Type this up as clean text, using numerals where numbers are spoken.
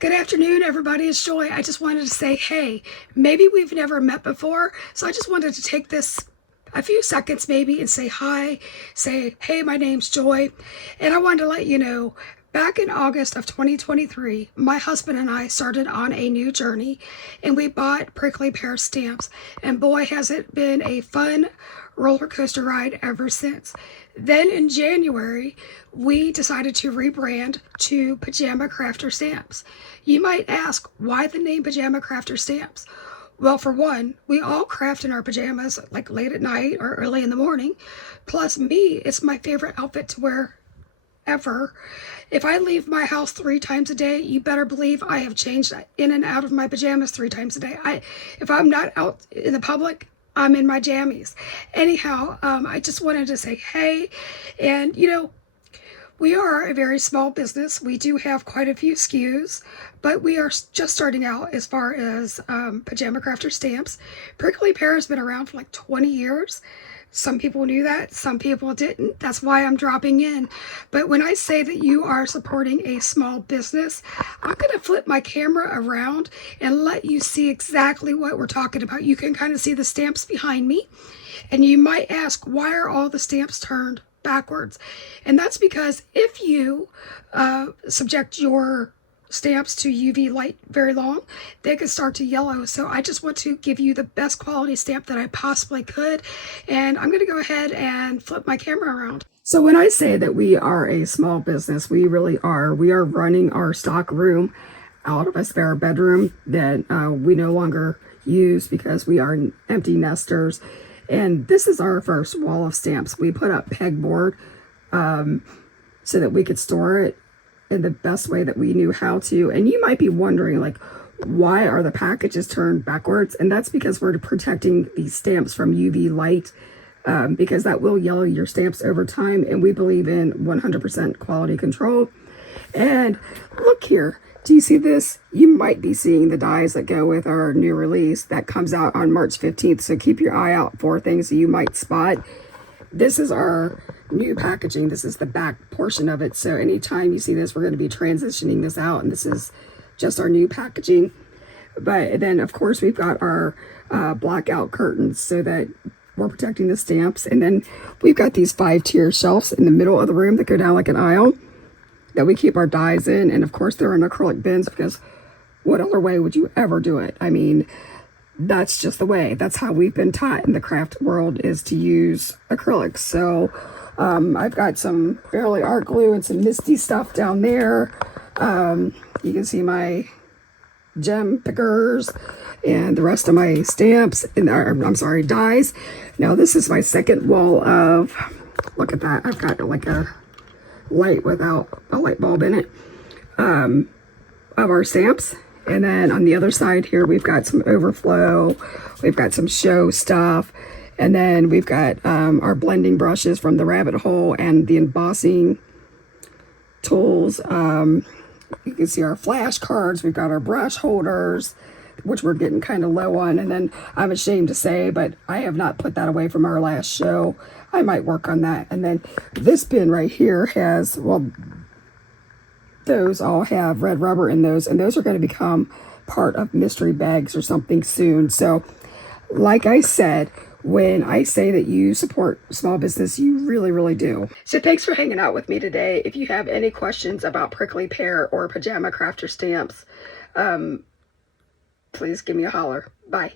Good afternoon, everybody. It's Joy. I just wanted to say, hey, maybe we've never met before, so I just wanted to take this a few seconds maybe and say hi, say, hey, my name's Joy. And I wanted to let you know, back in August of 2023, my husband and I started on a new journey and we bought prickly pear stamps. And boy, has it been a fun roller coaster ride ever since. Then in January, we decided to rebrand to Pajama Crafter Stamps. You might ask, why the name Pajama Crafter Stamps? Well, for one, we all craft in our pajamas like late at night or early in the morning. Plus me, it's my favorite outfit to wear ever. If I leave my house 3 times a day, you better believe I have changed in and out of my pajamas 3 times a day. If I'm not out in the public, I'm in my jammies. Anyhow, I just wanted to say hey, and we are a very small business. We do have quite a few SKUs, but we are just starting out as far as Pajama Crafter Stamps. Prickly Pear has been around for like 20 years. Some people knew that, some people didn't. That's why I'm dropping in. But when I say that you are supporting a small business, I'm going to flip my camera around and let you see exactly what we're talking about. You can kind of see the stamps behind me. And you might ask, why are all the stamps turned backwards? And that's because if you subject your stamps to UV light very long, they can start to yellow. So I just want to give you the best quality stamp that I possibly could. And I'm going to go ahead and flip my camera around. So when I say that we are a small business, we really are. We are running our stock room out of a spare bedroom that we no longer use because we are empty nesters. And this is our first wall of stamps. We put up pegboard so that we could store it in the best way that we knew how to. And you might be wondering, like, why are the packages turned backwards? And that's because we're protecting these stamps from UV light, because that will yellow your stamps over time. And we believe in 100% quality control. And look here. Do you see this? You might be seeing the dies that go with our new release that comes out on March 15th. So keep your eye out for things that you might spot. This is our new packaging. This is the back portion of it. So anytime you see this, we're going to be transitioning this out. And this is just our new packaging. But then, of course, we've got our blackout curtains so that we're protecting the stamps. And then we've got these 5-tier shelves in the middle of the room that go down like an aisle that we keep our dies in. And of course, they're in acrylic bins because what other way would you ever do it? I mean, that's just the way. That's how we've been taught in the craft world, is to use acrylics. So I've got some fairly art glue and some misty stuff down there. You can see my gem pickers and the rest of my stamps and I'm sorry, dies. Now this is my second wall of, look at that. I've got like a light without a light bulb in it, of our stamps. And then on the other side here, we've got some overflow, we've got some show stuff, and then we've got our blending brushes from the rabbit hole and the embossing tools. You can see our flashcards, we've got our brush holders, which we're getting kind of low on. And then I'm ashamed to say, but I have not put that away from our last show. I might work on that. And then this bin right here has, well, those all have red rubber in those, and those are going to become part of mystery bags or something soon. So like I said, when I say that you support small business, you really, really do. So thanks for hanging out with me today. If you have any questions about Prickly Pear or Pajama Crafter Stamps, please give me a holler. Bye.